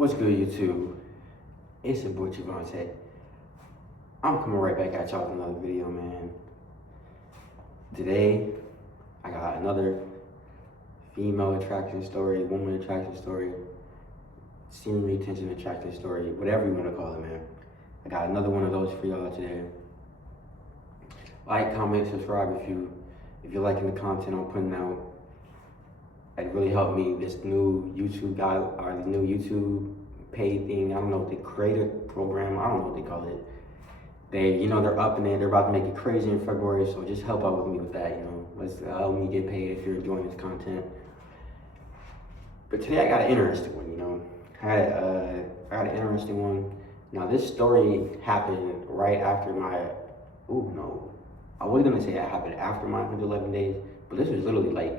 What's good, YouTube? It's your boy Javante. I'm coming right back at y'all with another video, man. Today, I got another female attraction story, woman attraction story, semen retention attraction story, whatever you want to call it, man. I got another one of those for y'all today. Like, comment, subscribe if you're liking the content I'm putting out. It really helped me. This new YouTube guy, or the new YouTube paid thing, I don't know, the creator program, I don't know what they call it. They're up in there, they're about to make it crazy in February, so just help out with me with that, Let's help me get paid if you're enjoying this content. But today I got an interesting one, I got an interesting one. Now this story happened right after I was gonna say it happened after my 111 days, but this was literally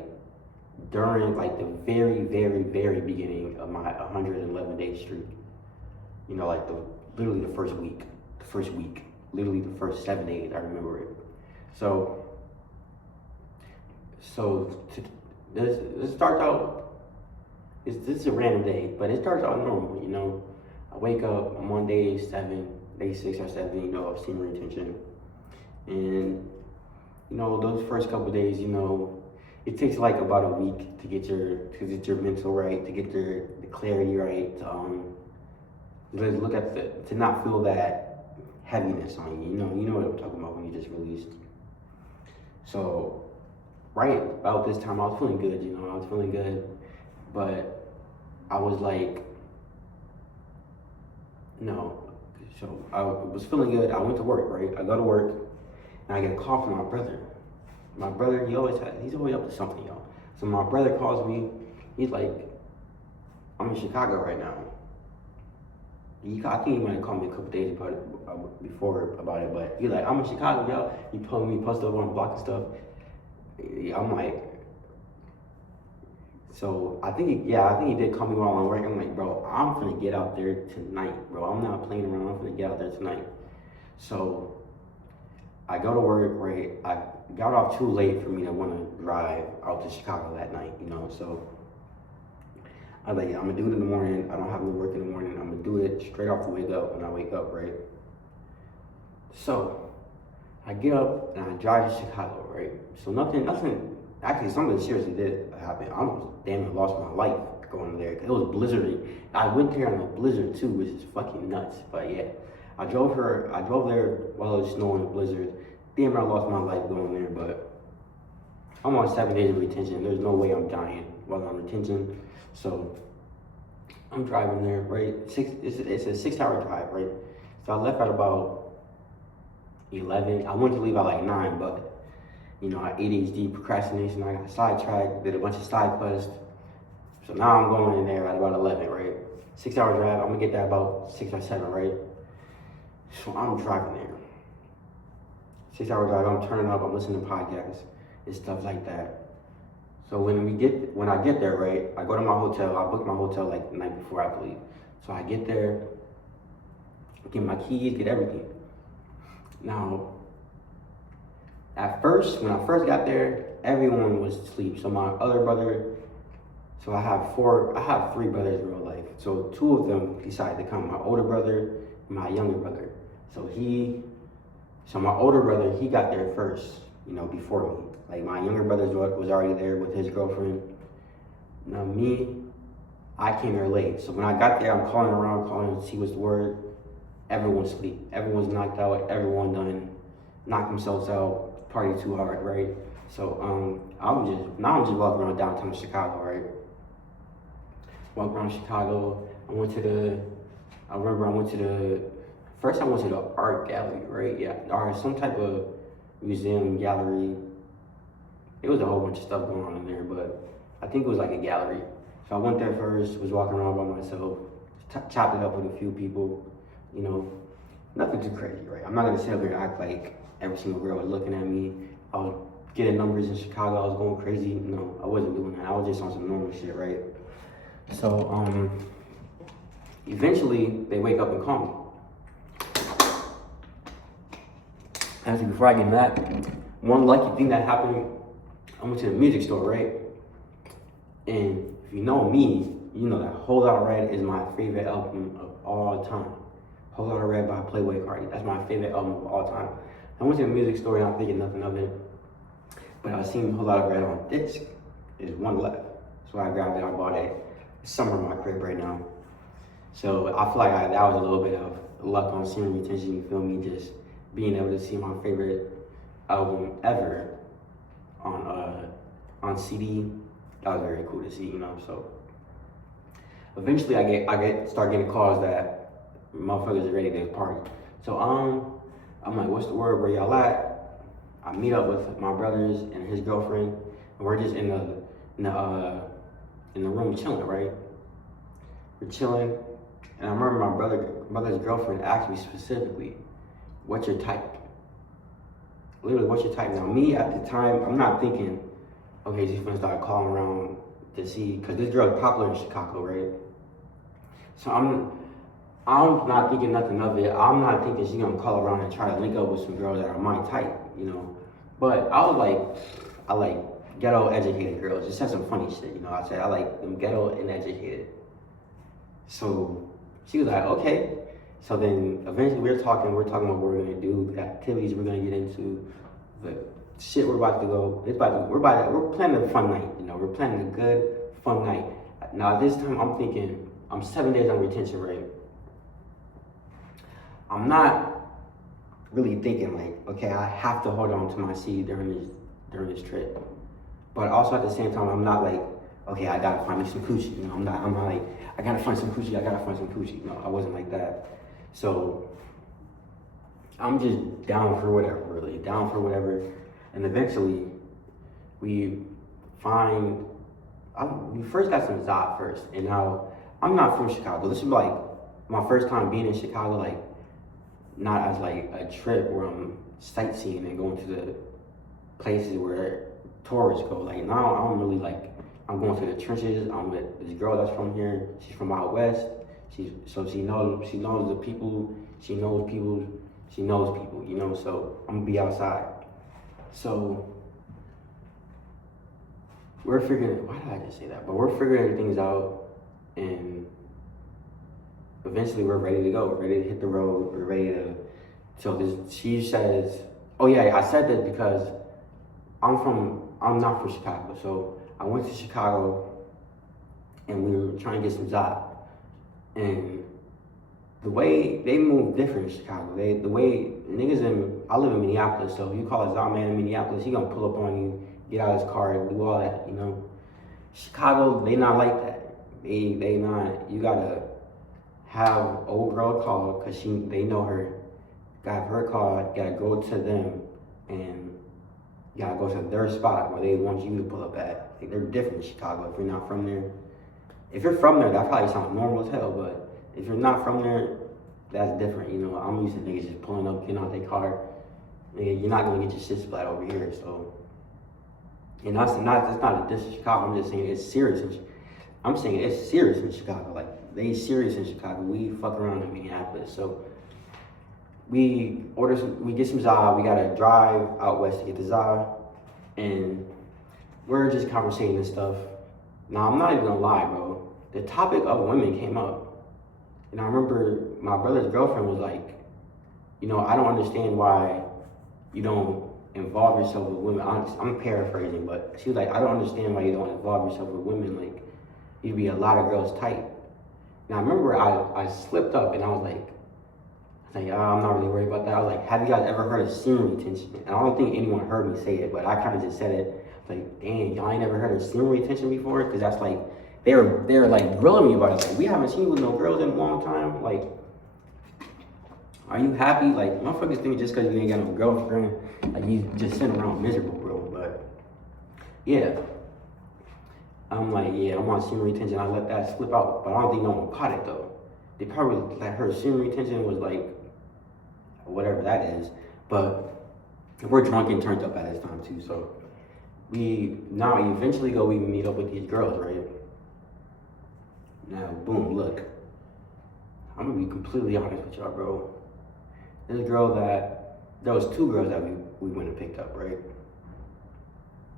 during the very, very, very beginning of my 111 day streak. Literally the first week, literally the first 7 days, I remember it. So this starts out, this is a random day, but it starts out normal, I wake up on one day 6 or 7, of semen retention. And, those first couple of days, it takes about a week to get your mental right, to get the clarity right, to not feel that heaviness on you. You know what I'm talking about when you just released. So right about this time I was feeling good, but I was so I was feeling good. I went to work, right? I go to work and I get a call from my brother. My brother, he's always up to something, y'all. So my brother calls me. He's like, I'm in Chicago right now. I think he might have called me a couple days before about it, but he's like, I'm in Chicago, y'all. He told me, posted up on the block and stuff. I'm like, so I think he did call me while I'm working. I'm like, bro, I'm finna get out there tonight, bro. I'm not playing around. I'm finna get out there tonight. So I go to work, right? I got off too late for me to want to drive out to Chicago that night, So I was like, I'm gonna do it in the morning. I don't have to work in the morning. I'm gonna do it straight off the wake up when I wake up, right? So I get up and I drive to Chicago, right? So nothing, actually something seriously did happen. I almost damn near lost my life going there. It was blizzarding. I went there in a blizzard too, which is fucking nuts, but yeah. I drove there while it was snowing, blizzard. Damn, I lost my life going there, but I'm on 7 days of retention. There's no way I'm dying while I'm retention. So I'm driving there, right? It's a 6-hour drive, right? So I left at about 11. I wanted to leave at 9, but I ADHD, procrastination. I got sidetracked, did a bunch of side quests. So now I'm going in there at about 11, right? 6-hour drive. I'm gonna get there about 6 or 7, right? So I'm driving there. 6-hour drive, I'm turning up, I'm listening to podcasts and stuff like that. So when I get there, right, I go to my hotel. I book my hotel the night before I leave. So I get there, get my keys, get everything. Now, at first, when I first got there, everyone was asleep. So my other brother, so I have 3 brothers in real life. So 2 of them decided to come, my older brother and my younger brother. So my older brother, he got there first, before me. My younger brother was already there with his girlfriend. Now me, I came there late. So when I got there, I'm calling to see what's the word. Everyone's asleep. Everyone's knocked out. Everyone done knocked themselves out, party too hard, right? So I'm just walking around downtown Chicago, right? Walking around Chicago. First I went to the art gallery, right? Yeah, or some type of museum, gallery. It was a whole bunch of stuff going on in there, but I think it was a gallery. So I went there first, was walking around by myself, chopped it up with a few people, nothing too crazy, right? I'm not gonna sit up here and act like every single girl was looking at me. I was getting numbers in Chicago, I was going crazy. No, I wasn't doing that. I was just on some normal shit, right? So eventually they wake up and call me. Actually, before I get into that, one lucky thing that happened, I went to the music store, right? And if you know me, you know that Whole Lotta Red is my favorite album of all time. Whole Lotta Red by Playboi Carti. That's my favorite album of all time. I went to the music store and I'm thinking nothing of it, but I seen Whole Lotta Red on disc. There's one left, so I grabbed it. I bought it. It's somewhere in my crib right now. So I feel like that was a little bit of luck on semen retention. You feel me? Just being able to see my favorite album ever on CD. That was very cool to see, you know. So eventually, I start getting calls that motherfuckers are ready to party. So I'm like, what's the word? Where y'all at? I meet up with my brothers and his girlfriend, and we're just in the room chilling, right? We're chilling, and I remember my brother's girlfriend asked me specifically, "What's your type?" Literally, what's your type? Now, me at the time, I'm not thinking, okay, she's gonna start calling around to see, because this girl is popular in Chicago, right? So I'm not thinking nothing of it. I'm not thinking she's gonna call around and try to link up with some girls that are my type, you know. But I like ghetto educated girls. Just said some funny shit, you know. I said I like them ghetto and educated. So she was like, okay. So then eventually we're talking about what we're gonna do, the activities we're gonna get into, the shit we're about to go. We're planning a fun night, you know. We're planning a good, fun night. Now this time I'm thinking, I'm 7 days on retention, right? I'm not really thinking like, okay, I have to hold on to my seed during this trip. But also at the same time, I'm not like, okay, I gotta find me some coochie. You know, I'm not like, I gotta find some coochie. You know, I wasn't like that. So I'm just down for whatever, really, down for whatever. And eventually, we first got some Zod first. And now, I'm not from Chicago. This is like my first time being in Chicago, like, not as like a trip where I'm sightseeing and going to the places where tourists go. Like now I'm really like, I'm going to the trenches. I'm with this girl that's from here. She's from out west. She knows the people. She knows people, you know, so I'm gonna be outside. So why did I just say that? But we're figuring things out, and eventually we're ready to go. We're ready to hit the road. We're ready to, she says, oh yeah, I said that because I'm not from Chicago. So I went to Chicago and we were trying to get some job. And the way they move different in Chicago, the way niggas I live in Minneapolis, so if you call a Zod man in Minneapolis, he gonna pull up on you, get out of his car and do all that, you know. Chicago, they not like that. They not, you gotta have old girl call, cause they know her, got her call, gotta go to them, and you gotta go to their spot where they want you to pull up at. Like, they're different in Chicago if you're not from there. If you're from there, that probably sounds normal as hell, but if you're not from there, that's different, you know. I'm used to niggas just pulling up, getting out their car. Nigga, you're not gonna get your shit splat over here, so. And that's not a diss to Chicago, I'm just saying it's serious. I'm saying it's serious in Chicago, like, they serious in Chicago. We fuck around in Minneapolis, so we get some za. We gotta drive out west to get the za, and we're just conversating and stuff. Now I'm not even gonna lie, bro. The topic of women came up, and I remember my brother's girlfriend was like, you know, I don't understand why you don't involve yourself with women. I'm paraphrasing, but she was like, I don't understand why you don't involve yourself with women. Like, you'd be a lot of girls' type. Now I remember I slipped up and I was like, I'm not really worried about that. I was like, have you guys ever heard of semen retention? And I don't think anyone heard me say it, but I kind of just said it. Like, dang, y'all ain't never heard of semen retention before? Because that's like, they were like grilling me about it. Like, we haven't seen you with no girls in a long time. Like, are you happy? Like, motherfuckers think just because you ain't got no girlfriend, like, you just sitting around miserable, bro. But yeah, I'm like, yeah, I'm on semen retention. I let that slip out, but I don't think no one caught it though. They probably like her semen retention was like whatever that is. But we're drunk and turned up at this time too, so we eventually we meet up with these girls, right? Now, boom, look. I'm gonna be completely honest with y'all, bro. There was two girls that we went and picked up, right?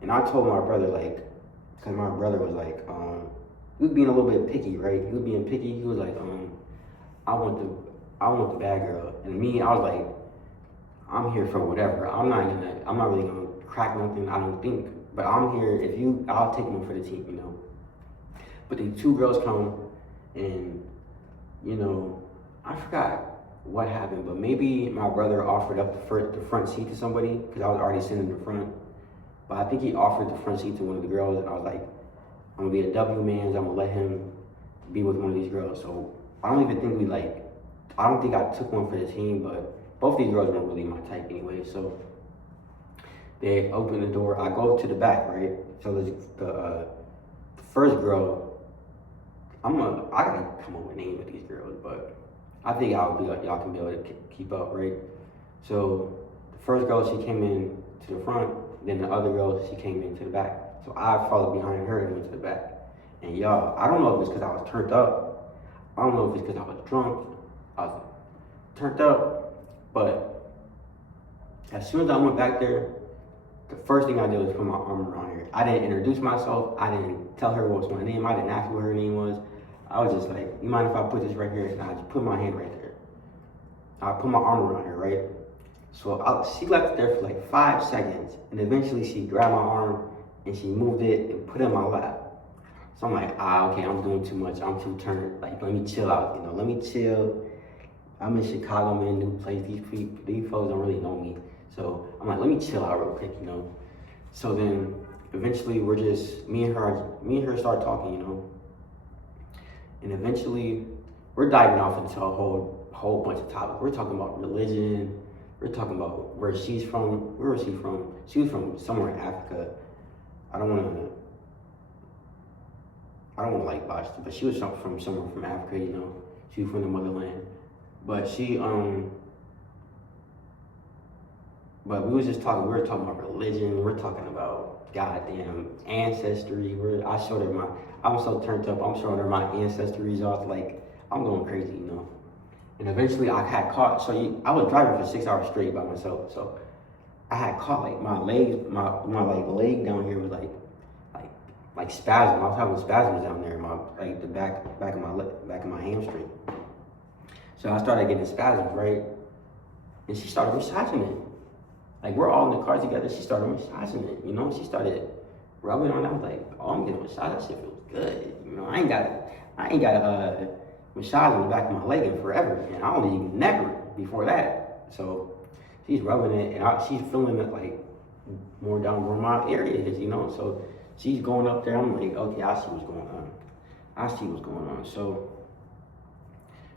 And I told my brother, like, cause my brother was like, he was being a little bit picky, right? He was being picky. He was like, I want the I want the bad girl. And me, I was like, I'm here for whatever. I'm not really gonna crack nothing, I don't think. But I'm here, I'll take one for the team, you know. But the two girls come and, you know, I forgot what happened, but maybe my brother offered up the front seat to somebody, because I was already sitting in the front. But I think he offered the front seat to one of the girls, and I was like, I'm gonna be a W man, I'm gonna let him be with one of these girls. So I don't think I took one for the team, but both these girls weren't really my type anyway. So they open the door, I go to the back, right? So the first girl, I gotta come up with names with these girls, but I think y'all can be able to keep up, right? So the first girl, she came in to the front, then the other girl, she came in to the back. So I followed behind her and went to the back. And y'all, I don't know if it's because I was turned up. I don't know if it's because I was drunk. I was turned up, but as soon as I went back there, the first thing I did was put my arm around her. I didn't introduce myself. I didn't tell her what was my name. I didn't ask what her name was. I was just like, you mind if I put this right here? And I just put my hand right there. I put my arm around her, right? So she left it there for like 5 seconds, and eventually she grabbed my arm and she moved it and put it in my lap. So I'm like, okay, I'm doing too much. I'm too turned. Like, let me chill out, you know. Let me chill. I'm in Chicago, I'm in a new place. These folks don't really know me. So I'm like, let me chill out real quick, you know. So then eventually me and her start talking, you know. And eventually we're diving off into a whole bunch of topics. We're talking about religion. We're talking about where she's from. Where was she from? She was from somewhere in Africa. I don't want to like botch it, but she was from somewhere from Africa, you know. She was from the motherland. But but we were talking about religion, we're talking about goddamn ancestry. I'm so turned up, I'm showing her my ancestry results, like, I'm going crazy, you know. And eventually I had caught, I was driving for 6 hours straight by myself, so I had caught, like, my legs, my like leg down here was like spasm. I was having spasms down there, the back of my hamstring. So I started getting spasms, right? And she started massaging it. Like, we're all in the car together, she started massaging it, you know? She started rubbing on it. I was like, oh, I'm getting a massage, that shit feels good. You know, I ain't got a massage in the back of my leg in forever, and I only never before that. So she's rubbing it, and she's feeling it like more down where my area is, you know? So she's going up there, I'm like, okay, I see what's going on. So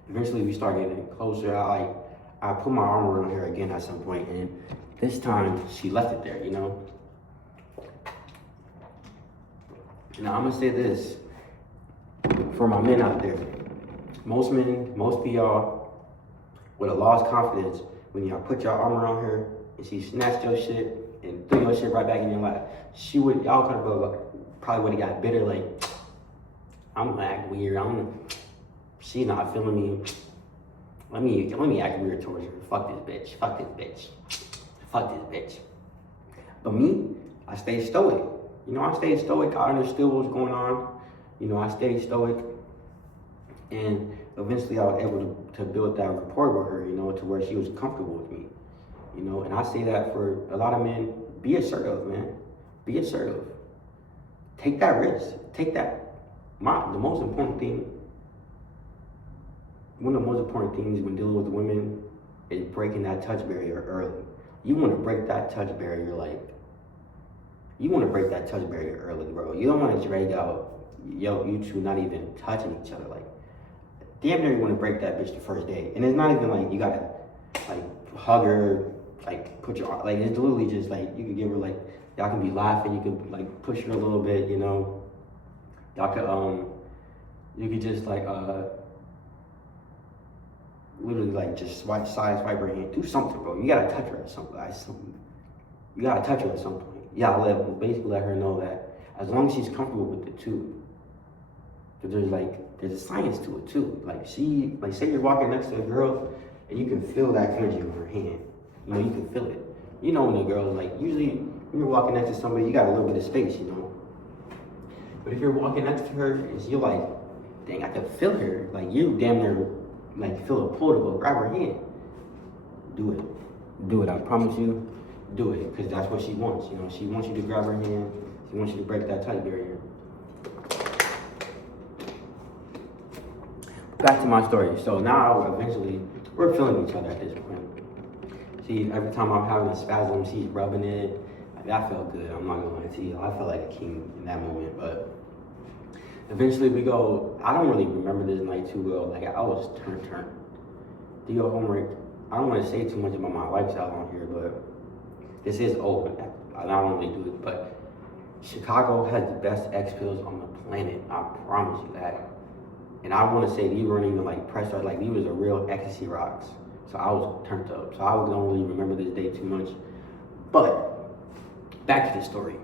eventually we start getting closer. I put my arm around her again at some point, and this time she left it there, you know? Now I'm gonna say this for my men out there. Most men, most of y'all with a lost confidence, when y'all put your arm around her and she snatched your shit and threw your shit right back in your lap, y'all could have probably would have got bitter, like, I'm gonna act weird, she's not feeling me. Let me act weird towards her. Fuck this bitch. But me, I stayed stoic. You know, I stayed stoic. I understood what was going on. You know, I stayed stoic. And eventually I was able to build that rapport with her, you know, to where she was comfortable with me. You know, and I say that for a lot of men, be assertive, man. Be assertive. Take that risk. Take that. The most important thing, one of the most important things when dealing with women is breaking that touch barrier early. You want to break that touch barrier early, bro. You don't want to drag out, you two not even touching each other. Like, damn near you want to break that bitch the first day. And it's not even like you gotta, like, hug her, like, put your, like, it's literally just, like, you can give her, like, y'all can be laughing, you can, like, push her a little bit, you know. Y'all could, you could just, like, literally, like, just swipe her hand, do something, bro. You gotta touch her at some point. You gotta touch her at some point. Yeah, basically let her know that as long as she's comfortable with it too. Because there's a science to it too. Like, say you're walking next to a girl and you can feel that energy on her hand. You know, you can feel it. You know when a girl, like, usually when you're walking next to somebody, you got a little bit of space, you know. But if you're walking next to her and you're like, dang, I can feel her. Like you damn near like feel a pull to go grab her hand. Do it. Do it. I promise you. Do it. Because that's what she wants. You know, she wants you to grab her hand. She wants you to break that tight barrier. Back to my story. So now eventually we're feeling each other at this point. See, every time I'm having a spasm, she's rubbing it. Like, that felt good. I'm not gonna lie to you. I felt like a king in that moment. But eventually we go. I don't really remember this night too well. Like I was turned. Do your homework. I don't want to say too much about my lifestyle on here, but this is old. I don't really do it, but Chicago has the best X pills on the planet. I promise you that. And I want to say these weren't even like pressed or like these was a real ecstasy rocks. So I was turned up. So I don't really remember this day too much. But back to the story.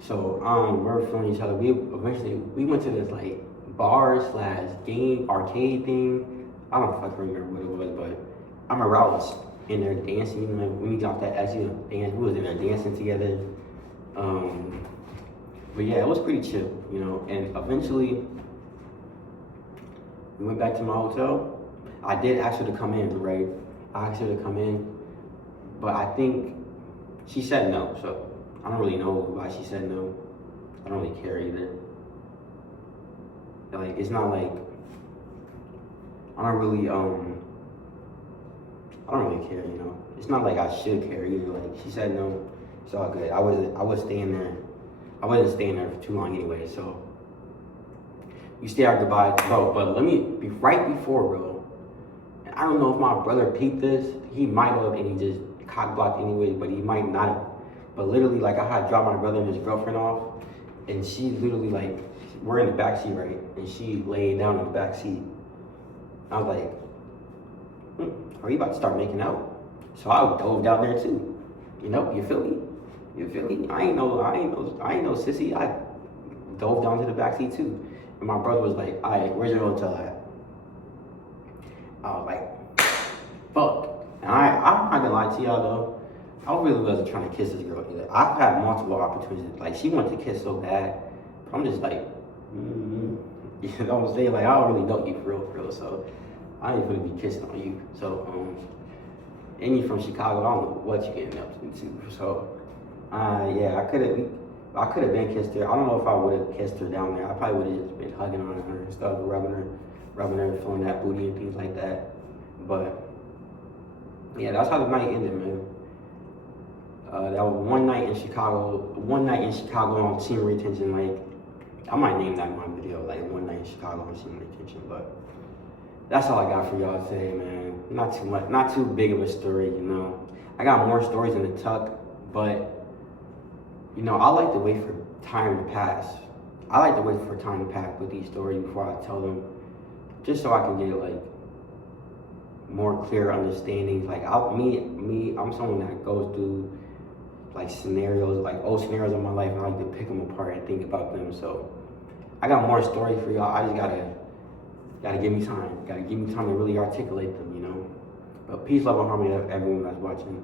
So we're feeling each other. We went to this like bar/game arcade thing. I don't fucking remember what it was, but I remember I was in there dancing. You know, when we got that actually dance, we was in there dancing together. But yeah, it was pretty chill, you know. And eventually, we went back to my hotel. I did ask her to come in, right? I asked her to come in, but I think she said no. So I don't really know why she said no. I don't really care either. Like it's not like I don't really care, you know. It's not like I should care either. Like she said no, it's all good. I was staying there. I wasn't staying there for too long anyway, so we stay our goodbye, bro. But let me be right before, bro. And I don't know if my brother peeped this. He might have, and he just cock blocked anyway, but he might not have. But literally, like I had dropped my brother and his girlfriend off, and she literally like we're in the back seat, right? And she laid down in the back seat. I was like, are you about to start making out? So I dove down there too. You know, you feel me? You feel me? I ain't no sissy. I dove down to the back seat too. And my brother was like, all right, where's your hotel at? I was like, fuck. And I'm not gonna lie to y'all though. I really wasn't trying to kiss this girl either. I've had multiple opportunities. Like she wanted to kiss so bad. But I'm just like, you know what I'm saying? Like I don't really know you for real. So I ain't gonna be kissing on you. So and you from Chicago, I don't know what you're getting up to. So yeah, I could have been kissed her. I don't know if I would have kissed her down there. I probably would have just been hugging on her and stuff, rubbing her, feeling that booty and things like that. But yeah, that's how the night ended, man. That was one night in Chicago on semen retention. Like I might name that in my video, like one night in Chicago on semen retention. But that's all I got for y'all today, man. Not too much, not too big of a story, you know. I got more stories in the tuck, but you know, I like to wait for time to pass. I like to wait for time to pass with these stories before I tell them, just so I can get like more clear understandings. Like I'm someone that goes through like scenarios, like old scenarios of my life, and I like to pick them apart and think about them. So I got more stories for y'all. I just gotta give me time. Gotta give me time to really articulate them, you know. But peace, love, and harmony to everyone that's watching.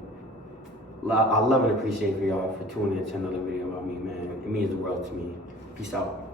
I love and appreciate for y'all for tuning in to another video about me, man. It means the world to me. Peace out.